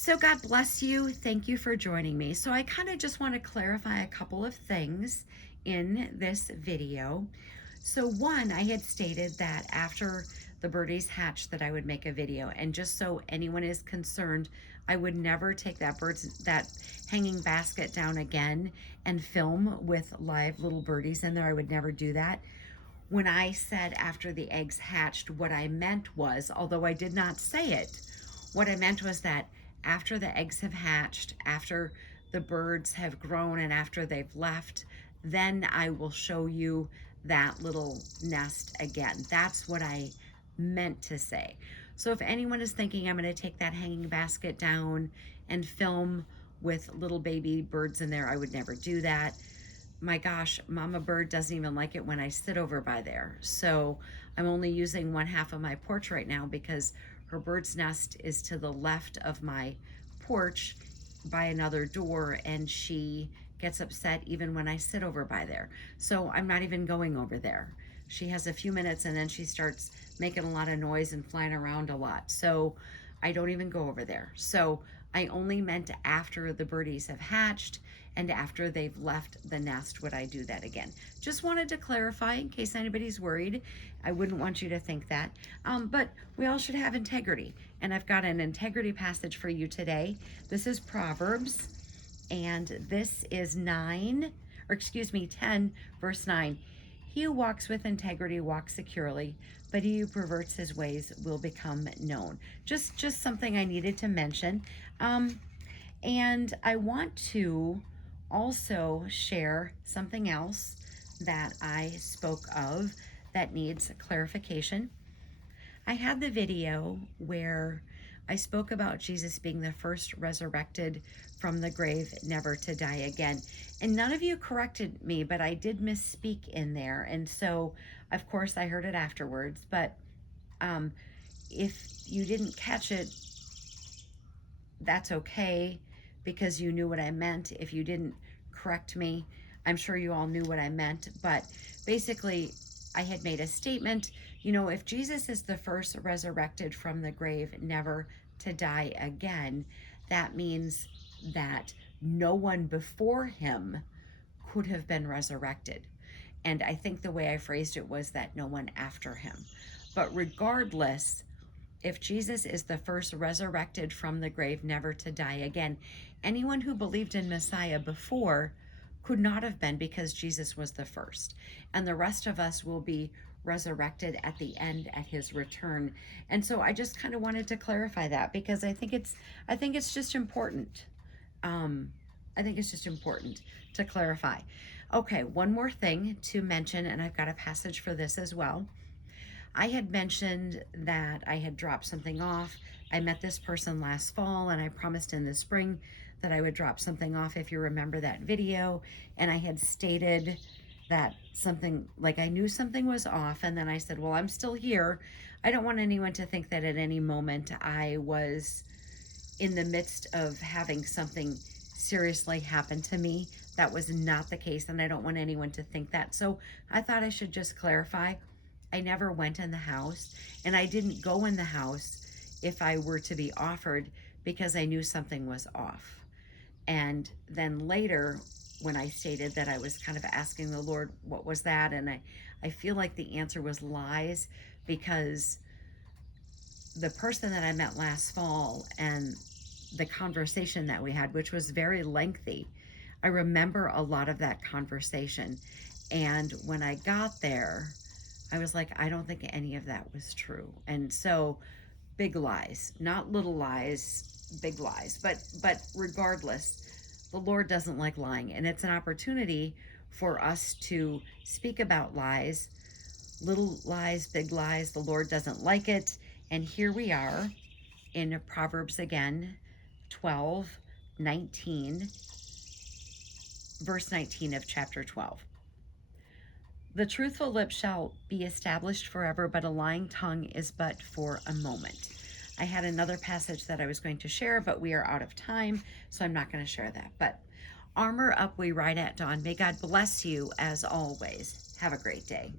So God bless you. Thank you for joining me. So I kind of just want to clarify a couple of things in this video. So one, I had stated that after the birdies hatched that I would make a video, and just so anyone is concerned, I would never take that hanging basket down again and film with live little birdies in there. I would never do that. When I said after the eggs hatched, what I meant was, although I did not say it, what I meant was that after the eggs have hatched, after the birds have grown, and after they've left, then I will show you that little nest again. That's what I meant to say. So if anyone is thinking I'm going to take that hanging basket down and film with little baby birds in there, I would never do that. My gosh, Mama Bird doesn't even like it when I sit over by there. So I'm only using one half of my porch right now because her bird's nest is to the left of my porch by another door, and she gets upset even when I sit over by there. So I'm not even going over there. She has a few minutes and then she starts making a lot of noise and flying around a lot. So I don't even go over there. So I only meant after the birdies have hatched and after they've left the nest would I do that again. Just wanted to clarify in case anybody's worried. I wouldn't want you to think that. But we all should have integrity. And I've got an integrity passage for you today. This is Proverbs, and this is 10, verse 9. He who walks with integrity walks securely, but he who perverts his ways will become known. Just something I needed to mention. And I want to also share something else that I spoke of that needs clarification. I had the video where I spoke about Jesus being the first resurrected from the grave, never to die again. And none of you corrected me, but I did misspeak in there. And so, of course, I heard it afterwards. But if you didn't catch it, that's okay because you knew what I meant. If you didn't correct me, I'm sure you all knew what I meant. But basically, I had made a statement, if Jesus is the first resurrected from the grave, never to die again, that means that no one before him could have been resurrected. And I think the way I phrased it was that no one after him. But regardless, if Jesus is the first resurrected from the grave, never to die again, anyone who believed in Messiah before could not have been, because Jesus was the first. And the rest of us will be resurrected at the end at his return. And so I just kind of wanted to clarify that because I think it's just important. I think it's just important to clarify. Okay, one more thing to mention, and I've got a passage for this as well. I had mentioned that I had dropped something off. I met this person last fall and I promised in the spring that I would drop something off, if you remember that video. And I had stated that something, like I knew something was off, and then I said, well, I'm still here. I don't want anyone to think that at any moment I was in the midst of having something seriously happen to me. That was not the case, and I don't want anyone to think that. So I thought I should just clarify. I never went in the house, and I didn't go in the house if I were to be offered because I knew something was off. And then later, when I stated that I was kind of asking the Lord, what was that? And I feel like the answer was lies, because the person that I met last fall and the conversation that we had, which was very lengthy, I remember a lot of that conversation. And when I got there, I was like, I don't think any of that was true. And so big lies, not little lies, big lies. But regardless, the Lord doesn't like lying. And it's an opportunity for us to speak about lies, little lies, big lies. The Lord doesn't like it. And here we are in Proverbs again, 12:19, verse 19 of chapter 12. The truthful lip shall be established forever, but a lying tongue is but for a moment. I had another passage that I was going to share, but we are out of time, so I'm not going to share that. But armor up, we ride at dawn. May God bless you as always. Have a great day.